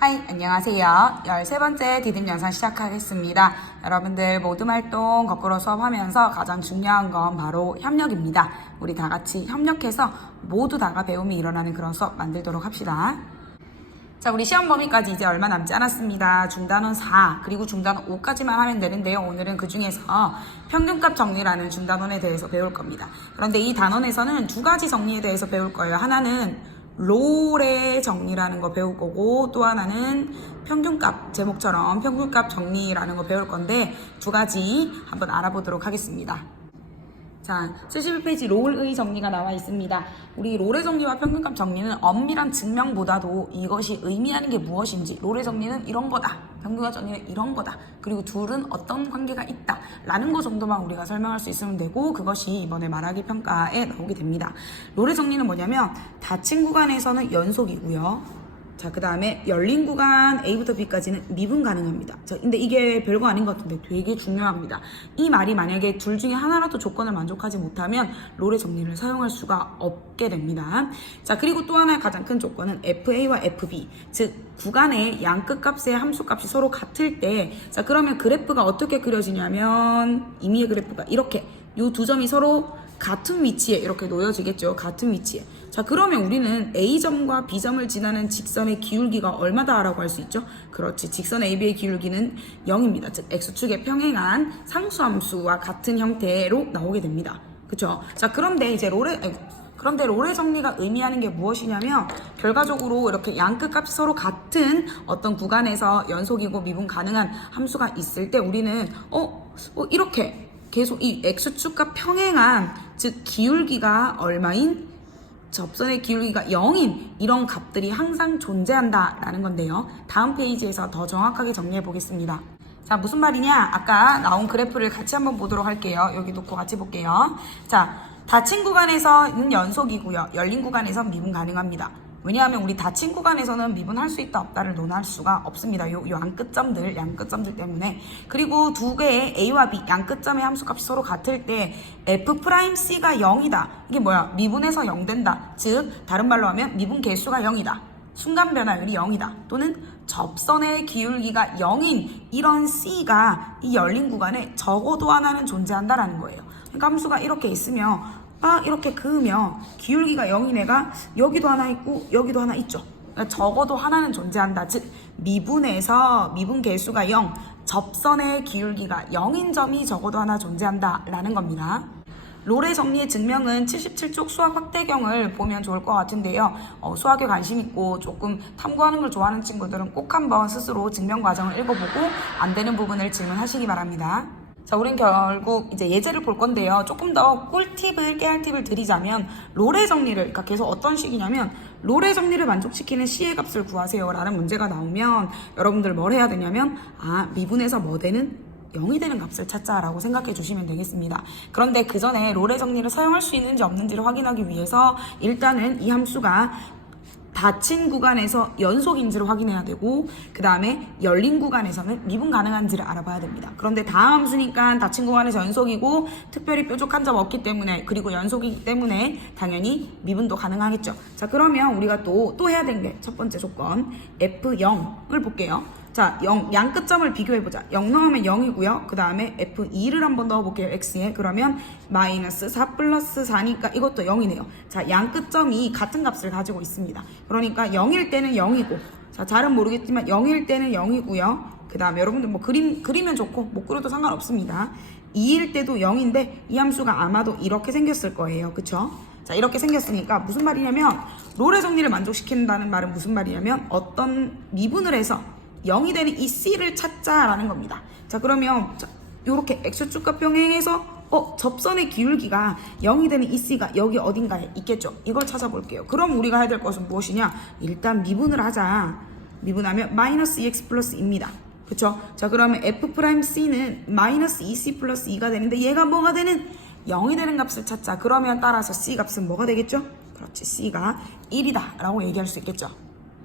하이, 안녕하세요. 13번째 디딤 영상 시작하겠습니다. 여러분들 모둠 활동 거꾸로 수업하면서 가장 중요한 건 바로 협력입니다. 우리 다 같이 협력해서 모두 다가 배움이 일어나는 그런 수업 만들도록 합시다. 자, 우리 시험 범위까지 이제 얼마 남지 않았습니다. 중단원 4 그리고 중단원 5까지만 하면 되는데요. 오늘은 그 중에서 평균값 정리라는 중단원에 대해서 배울 겁니다. 그런데 이 단원에서는 두 가지 정리에 대해서 배울 거예요. 하나는 롤의 정리라는 거 배울 거고, 또 하나는 평균값, 제목처럼 평균값 정리라는 거 배울 건데 두 가지 한번 알아보도록 하겠습니다. 자, 71페이지 롤의 정리가 나와 있습니다. 우리 롤의 정리와 평균값 정리는 엄밀한 증명보다도 이것이 의미하는 게 무엇인지, 롤의 정리는 이런 거다, 평균값 정리는 이런 거다, 그리고 둘은 어떤 관계가 있다 라는 거 정도만 우리가 설명할 수 있으면 되고, 그것이 이번에 말하기 평가에 나오게 됩니다. 롤의 정리는 뭐냐면 닫힌 구간에서는 연속이고요. 자, 그 다음에 열린 구간 A부터 B까지는 미분 가능합니다. 자, 근데 이게 별거 아닌 것 같은데 되게 중요합니다. 이 말이 만약에 둘 중에 하나라도 조건을 만족하지 못하면 롤의 정리를 사용할 수가 없게 됩니다. 자, 그리고 또 하나의 가장 큰 조건은 FA와 FB, 즉 구간의 양끝값의 함수값이 서로 같을 때, 자, 그러면 그래프가 어떻게 그려지냐면 임의의 그래프가 이렇게 이 두 점이 서로 같은 위치에 이렇게 놓여지겠죠. 같은 위치에. 자, 그러면 우리는 A점과 B점을 지나는 직선의 기울기가 얼마다라고 할 수 있죠? 그렇지. 직선 AB의 기울기는 0입니다. 즉 X축에 평행한 상수함수와 같은 형태로 나오게 됩니다. 그쵸? 자, 그런데 이제 롤의 정리가 의미하는 게 무엇이냐면, 결과적으로 이렇게 양끝값이 서로 같은 어떤 구간에서 연속이고 미분 가능한 함수가 있을 때 우리는 이렇게 계속 이 X축과 평행한, 즉 기울기가 얼마인, 접선의 기울기가 0인 이런 값들이 항상 존재한다라는 건데요. 다음 페이지에서 더 정확하게 정리해 보겠습니다. 자, 무슨 말이냐? 아까 나온 그래프를 같이 한번 보도록 할게요. 여기 놓고 같이 볼게요. 자, 닫힌 구간에서는 연속이고요. 열린 구간에서는 미분 가능합니다. 왜냐하면 우리 닫힌 구간에서는 미분할 수 있다 없다를 논할 수가 없습니다. 요 양끝점들 때문에. 그리고 두 개의 A와 B 양끝점의 함수값이 서로 같을 때 F'C가 0이다. 이게 뭐야? 미분해서 0 된다. 즉 다른 말로 하면 미분 개수가 0이다. 순간 변화율이 0이다. 또는 접선의 기울기가 0인 이런 C가 이 열린 구간에 적어도 하나는 존재한다라는 거예요. 그러니까 함수가 이렇게 있으면 이렇게 그으면 기울기가 0인 애가 여기도 하나 있고 여기도 하나 있죠. 그러니까 적어도 하나는 존재한다. 즉 미분에서 미분 개수가 0, 접선의 기울기가 0인 점이 적어도 하나 존재한다 라는 겁니다. 롤의 정리의 증명은 77쪽 수학 확대경을 보면 좋을 것 같은데요. 수학에 관심 있고 조금 탐구하는 걸 좋아하는 친구들은 꼭 한번 스스로 증명 과정을 읽어보고 안 되는 부분을 질문하시기 바랍니다. 자, 우린 결국 이제 예제를 볼 건데요. 조금 더 깨알팁을 드리자면, 롤의 정리를, 그러니까 계속 어떤 식이냐면, 롤의 정리를 만족시키는 C의 값을 구하세요 라는 문제가 나오면 여러분들 뭘 해야 되냐면, 미분에서 뭐 되는? 0이 되는 값을 찾자라고 생각해 주시면 되겠습니다. 그런데 그 전에 롤의 정리를 사용할 수 있는지 없는지를 확인하기 위해서 일단은 이 함수가 닫힌 구간에서 연속인지를 확인해야 되고, 그 다음에 열린 구간에서는 미분 가능한지를 알아봐야 됩니다. 그런데 다음 함수니까 닫힌 구간에서 연속이고 특별히 뾰족한 점 없기 때문에, 그리고 연속이기 때문에 당연히 미분도 가능하겠죠. 자, 그러면 우리가 또 해야 되는 게 첫 번째 조건 F0을 볼게요. 자, 0, 양끝점을 비교해보자. 0 넣으면 0이고요. 그 다음에 F2를 한번 넣어볼게요. X에. 그러면 마이너스 4 플러스 4니까 이것도 0이네요. 자, 양끝점이 같은 값을 가지고 있습니다. 그러니까 0일 때는 0이고, 자, 잘은 모르겠지만 0일 때는 0이고요. 그 다음에 여러분들 뭐 그리면 좋고 못 그려도 상관없습니다. 2일 때도 0인데 이 함수가 아마도 이렇게 생겼을 거예요. 그쵸? 자, 이렇게 생겼으니까 무슨 말이냐면, 롤의 정리를 만족시킨다는 말은 무슨 말이냐면 어떤 미분을 해서 0이 되는 이 C를 찾자라는 겁니다. 자, 그러면 이렇게 X축과 평행해서 접선의 기울기가 0이 되는 이 C가 여기 어딘가에 있겠죠. 이걸 찾아볼게요. 그럼 우리가 해야 될 것은 무엇이냐? 일단 미분을 하자. 미분하면 마이너스 2x 플러스 2입니다. 그쵸? 자, 그러면 F'C는 마이너스 2C 플러스 2가 되는데 얘가 뭐가 되는? 0이 되는 값을 찾자. 그러면 따라서 C 값은 뭐가 되겠죠? 그렇지. C가 1이다 라고 얘기할 수 있겠죠.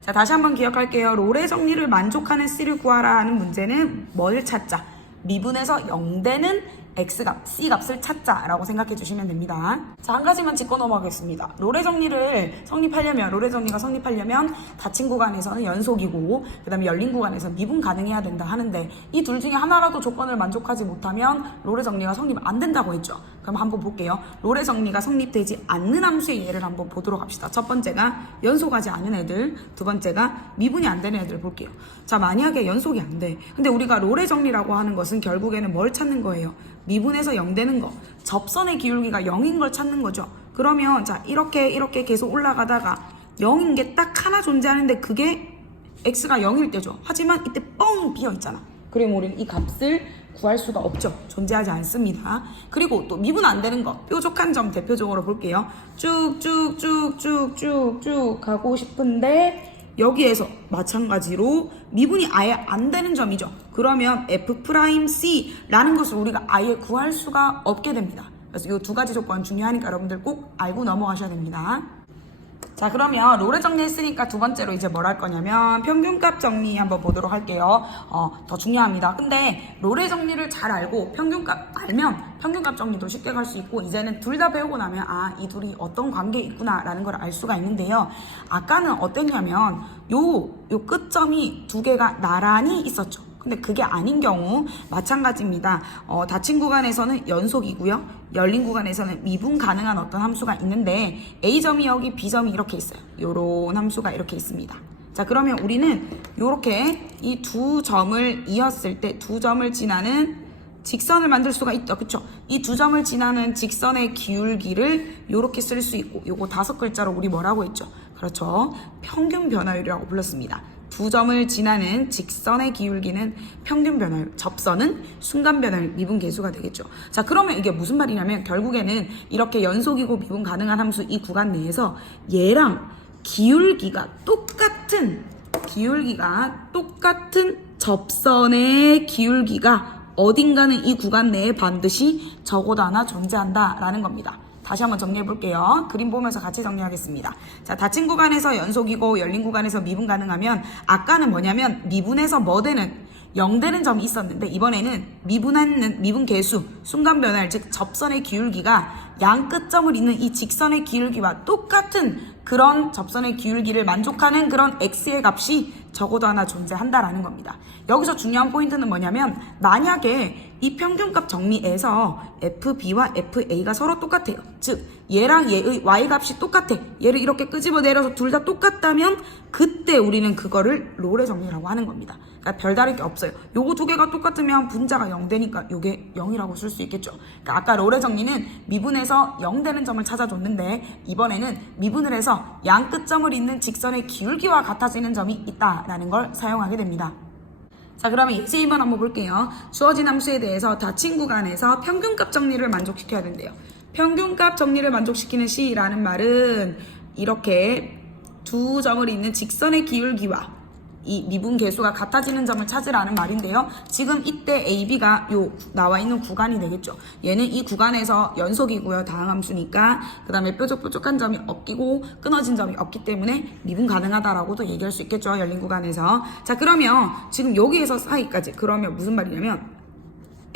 자, 다시 한번 기억할게요. 롤의 정리를 만족하는 C를 구하라 하는 문제는 뭘 찾자? 미분에서 0 되는 X값, C값을 찾자라고 생각해 주시면 됩니다. 자, 한 가지만 짚고 넘어가겠습니다. 롤의 정리를 성립하려면, 롤의 정리가 성립하려면 닫힌 구간에서는 연속이고 그 다음에 열린 구간에서 미분 가능해야 된다 하는데 이 둘 중에 하나라도 조건을 만족하지 못하면 롤의 정리가 성립 안 된다고 했죠. 그럼 한번 볼게요. 롤의 정리가 성립되지 않는 함수의 예를 한번 보도록 합시다. 첫 번째가 연속하지 않은 애들, 두 번째가 미분이 안 되는 애들 볼게요. 자, 만약에 연속이 안 돼. 근데 우리가 롤의 정리라고 하는 것은 결국에는 뭘 찾는 거예요? 미분에서 0 되는 거, 접선의 기울기가 0인 걸 찾는 거죠. 그러면 자, 이렇게 계속 올라가다가 0인 게 딱 하나 존재하는데 그게 x가 0일 때죠. 하지만 이때 뻥 비어 있잖아. 그럼 우리는 이 값을 구할 수가 없죠. 존재하지 않습니다. 그리고 또 미분 안 되는 거, 뾰족한 점 대표적으로 볼게요. 쭉쭉쭉쭉쭉쭉 가고 싶은데 여기에서 마찬가지로 미분이 아예 안 되는 점이죠. 그러면 F'C라는 것을 우리가 아예 구할 수가 없게 됩니다. 그래서 이 두 가지 조건 중요하니까 여러분들 꼭 알고 넘어가셔야 됩니다. 자, 그러면 롤의 정리했으니까 두 번째로 이제 뭘 할 거냐면 평균값 정리 한번 보도록 할게요. 더 중요합니다. 근데 롤의 정리를 잘 알고 평균값 알면 평균값 정리도 쉽게 갈 수 있고 이제는 둘 다 배우고 나면 이 둘이 어떤 관계에 있구나 라는 걸 알 수가 있는데요. 아까는 어땠냐면 요 끝점이 두 개가 나란히 있었죠. 근데 그게 아닌 경우 마찬가지입니다. 닫힌 구간에서는 연속이고요. 열린 구간에서는 미분 가능한 어떤 함수가 있는데 A점이 여기 B점이 이렇게 있어요. 요런 함수가 이렇게 있습니다. 자, 그러면 우리는 요렇게 이 두 점을 이었을 때 두 점을 지나는 직선을 만들 수가 있죠. 그쵸? 이 두 점을 지나는 직선의 기울기를 요렇게 쓸 수 있고 요거 5글자로 우리 뭐라고 했죠? 그렇죠. 평균 변화율이라고 불렀습니다. 두 점을 지나는 직선의 기울기는 평균 변화율, 접선은 순간 변화율, 미분 계수가 되겠죠. 자, 그러면 이게 무슨 말이냐면 결국에는 이렇게 연속이고 미분 가능한 함수 이 구간 내에서 얘랑 기울기가 똑같은 접선의 기울기가 어딘가는 이 구간 내에 반드시 적어도 하나 존재한다라는 겁니다. 다시 한번 정리해 볼게요. 그림 보면서 같이 정리하겠습니다. 자, 닫힌 구간에서 연속이고 열린 구간에서 미분 가능하면 아까는 뭐냐면 미분에서 뭐 되는 0 되는 점이 있었는데 이번에는 미분 계수, 순간 변화율, 즉 접선의 기울기가 양 끝점을 잇는 이 직선의 기울기와 똑같은 그런 접선의 기울기를 만족하는 그런 x의 값이 적어도 하나 존재한다라는 겁니다. 여기서 중요한 포인트는 뭐냐면 만약에 이 평균값 정리에서 FB와 FA가 서로 똑같아요. 즉 얘랑 얘의 y값이 똑같아. 얘를 이렇게 끄집어내려서 둘 다 똑같다면 그때 우리는 그거를 롤의 정리라고 하는 겁니다. 그러니까 별다를 게 없어요. 요거 두 개가 똑같으면 분자가 0 되니까 요게 0이라고 쓸 수 있겠죠. 그러니까 아까 롤의 정리는 미분에서 0 되는 점을 찾아줬는데 이번에는 미분을 해서 양 끝점을 잇는 직선의 기울기와 같아지는 점이 있다라는 걸 사용하게 됩니다. 자, 그러면 예제 2번 한번 볼게요. 주어진 함수에 대해서 닫힌 구간에서 평균값 정리를 만족시켜야 된대요. 평균값 정리를 만족시키는 C라는 말은 이렇게 두 점을 잇는 직선의 기울기와 이 미분 계수가 같아지는 점을 찾으라는 말인데요. 지금 이때 AB가 요 나와 있는 구간이 되겠죠. 얘는 이 구간에서 연속이고요. 다항함수니까 그 다음에 뾰족뾰족한 점이 없고 끊어진 점이 없기 때문에 미분 가능하다라고도 얘기할 수 있겠죠. 열린 구간에서. 자, 그러면 지금 여기에서 사이까지 그러면 무슨 말이냐면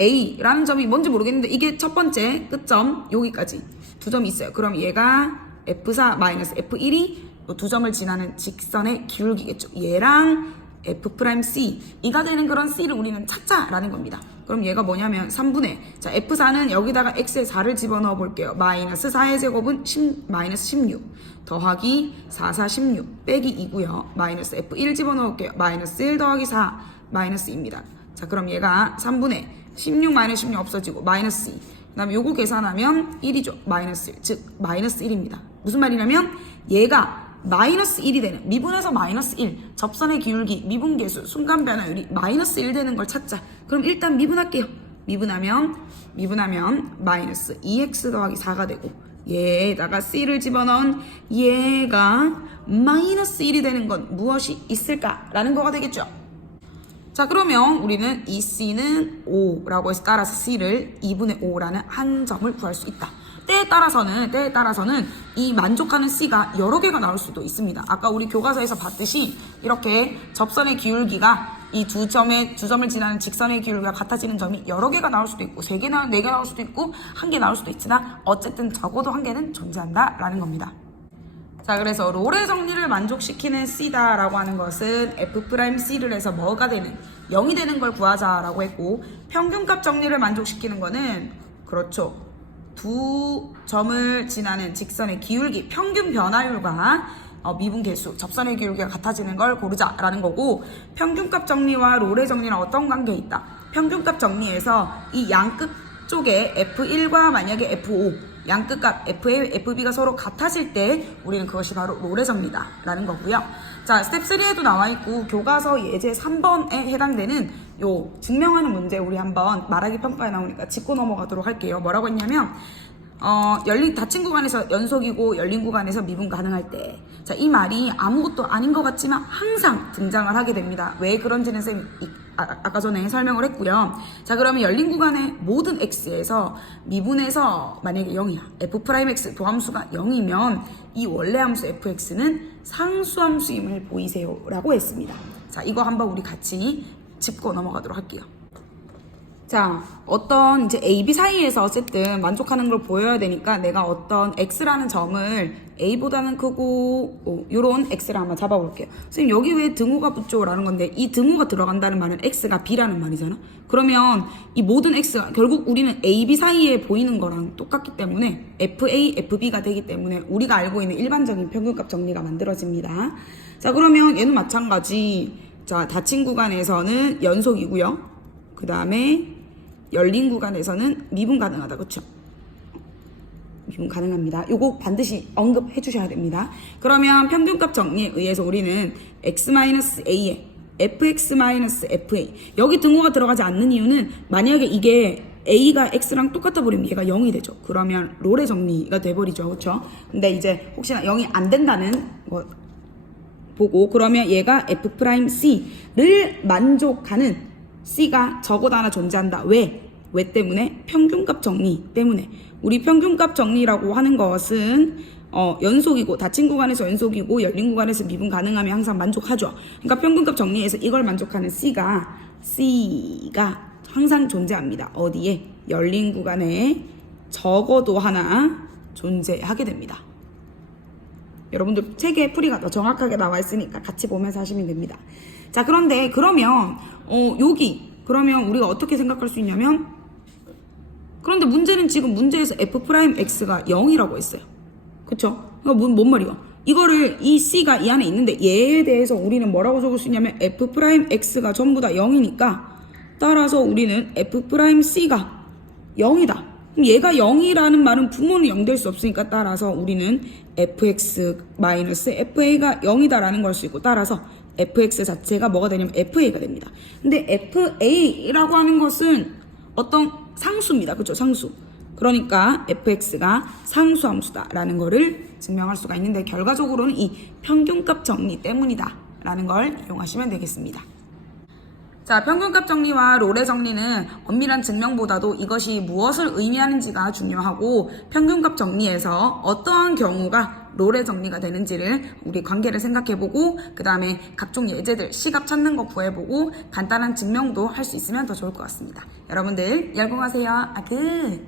A라는 점이 뭔지 모르겠는데 이게 첫 번째 끝점 여기까지 두 점이 있어요. 그럼 얘가 F4 마이너스 F1이 두 점을 지나는 직선의 기울기겠죠. 얘랑 F'C 이가 되는 그런 C를 우리는 찾자라는 겁니다. 그럼 얘가 뭐냐면 3분의 자 F4는 여기다가 X에 4를 집어넣어 볼게요. 마이너스 4의 제곱은 마이너스 16 더하기 4, 4, 16 빼기 2고요. 마이너스 F1 집어넣을게요. 마이너스 1 더하기 4 마이너스 2입니다. 자, 그럼 얘가 3분의 16 마이너스 16 없어지고 마이너스 2 그 다음에 요거 계산하면 1이죠. 마이너스 1 즉 마이너스 1입니다. 무슨 말이냐면 얘가 마이너스 1이 되는 미분에서 마이너스 1 접선의 기울기 미분계수 순간 변화율이 마이너스 1 되는 걸 찾자. 그럼 일단 미분할게요. 미분하면 마이너스 2x 더하기 4가 되고 얘에다가 c를 집어넣은 얘가 마이너스 1이 되는 건 무엇이 있을까라는 거가 되겠죠. 자, 그러면 우리는 이 c는 5라고 해서 따라서 c를 2분의 5라는 한 점을 구할 수 있다. 때에 따라서는 이 만족하는 C가 여러 개가 나올 수도 있습니다. 아까 우리 교과서에서 봤듯이 이렇게 접선의 기울기가 이 두 점을 지나는 직선의 기울기가 같아지는 점이 여러 개가 나올 수도 있고 3개, 4개 나올 수도 있고 1개 나올 수도 있으나 어쨌든 적어도 1개는 존재한다 라는 겁니다. 자, 그래서 롤의 정리를 만족시키는 C다라고 하는 것은 F'C를 해서 뭐가 되는 0이 되는 걸 구하자라고 했고, 평균값 정리를 만족시키는 거는 그렇죠, 두 점을 지나는 직선의 기울기 평균 변화율과 미분 개수 접선의 기울기가 같아지는 걸 고르자라는 거고, 평균값 정리와 롤의 정리는 어떤 관계에 있다? 평균값 정리에서 이 양끝 쪽에 F1과 만약에 F5 양끝값 FA, FB가 서로 같아질 때 우리는 그것이 바로 롤의 정리다 라는 거고요. 자, 스텝 3에도 나와 있고 교과서 예제 3번에 해당되는 요 증명하는 문제 우리 한번 말하기 평가에 나오니까 짚고 넘어가도록 할게요. 뭐라고 했냐면 닫힌 구간에서 연속이고 열린 구간에서 미분 가능할 때, 자, 이 말이 아무것도 아닌 것 같지만 항상 등장을 하게 됩니다. 왜 그런지는 쌤 아까 전에 설명을 했고요. 자, 그러면 열린 구간의 모든 x에서 미분에서 만약에 0이야, f'x 도함수가 0이면 이 원래 함수 fx는 상수함수임을 보이세요 라고 했습니다. 자, 이거 한번 우리 같이 짚고 넘어가도록 할게요. 자, 어떤 이제 A, B 사이에서 어쨌든 만족하는 걸 보여야 되니까 내가 어떤 X라는 점을 A보다는 크고 요런 X를 한번 잡아볼게요. 선생님, 여기 왜 등호가 붙죠? 라는 건데, 이 등호가 들어간다는 말은 X가 B라는 말이잖아. 그러면 이 모든 X가 결국 우리는 A, B 사이에 보이는 거랑 똑같기 때문에 FA, FB가 되기 때문에 우리가 알고 있는 일반적인 평균값 정리가 만들어집니다. 자, 그러면 얘는 마찬가지. 자, 닫힌 구간에서는 연속이고요. 그 다음에 열린 구간에서는 미분 가능하다. 그렇죠? 미분 가능합니다. 요거 반드시 언급해 주셔야 됩니다. 그러면 평균값 정리에 의해서 우리는 x-a에 fx-fa, 여기 등호가 들어가지 않는 이유는 만약에 이게 a가 x랑 똑같아 버리면 얘가 0이 되죠. 그러면 롤의 정리가 돼버리죠. 그렇죠? 근데 이제 혹시나 0이 안 된다는 거 보고, 그러면 얘가 f'c를 만족하는 C가 적어도 하나 존재한다. 왜 때문에? 평균값 정리 때문에. 우리 평균값 정리라고 하는 것은 연속이고, 닫힌 구간에서 연속이고 열린 구간에서 미분 가능하면 항상 만족하죠. 그러니까 평균값 정리에서 이걸 만족하는 C가 항상 존재합니다. 어디에? 열린 구간에 적어도 하나 존재하게 됩니다. 여러분들 책에 풀이가 더 정확하게 나와 있으니까 같이 보면서 하시면 됩니다. 자, 그런데 그러면 그러면 우리가 어떻게 생각할 수 있냐면, 그런데 문제는 지금 문제에서 f'x가 0이라고 했어요. 그쵸? 그러니까 뭔 말이야? 이거를 이 C가 이 안에 있는데 얘에 대해서 우리는 뭐라고 적을 수 있냐면 f'x가 전부 다 0이니까 따라서 우리는 f'c가 0이다. 그럼 얘가 0이라는 말은 부모는 0 될 수 없으니까 따라서 우리는 fx-fa가 0이다라는 걸 수 있고, 따라서 fx 자체가 뭐가 되냐면 fa가 됩니다. 근데 fa라고 하는 것은 어떤 상수입니다. 그렇죠? 상수. 그러니까 fx가 상수함수다라는 거를 증명할 수가 있는데, 결과적으로는 이 평균값 정리 때문이다라는 걸 이용하시면 되겠습니다. 자, 평균값 정리와 롤의 정리는 엄밀한 증명보다도 이것이 무엇을 의미하는지가 중요하고, 평균값 정리에서 어떠한 경우가 롤의 정리가 되는지를 우리 관계를 생각해보고, 그 다음에 각종 예제들 시각 찾는 거 구해보고 간단한 증명도 할 수 있으면 더 좋을 것 같습니다. 여러분들 열공하세요. 굿!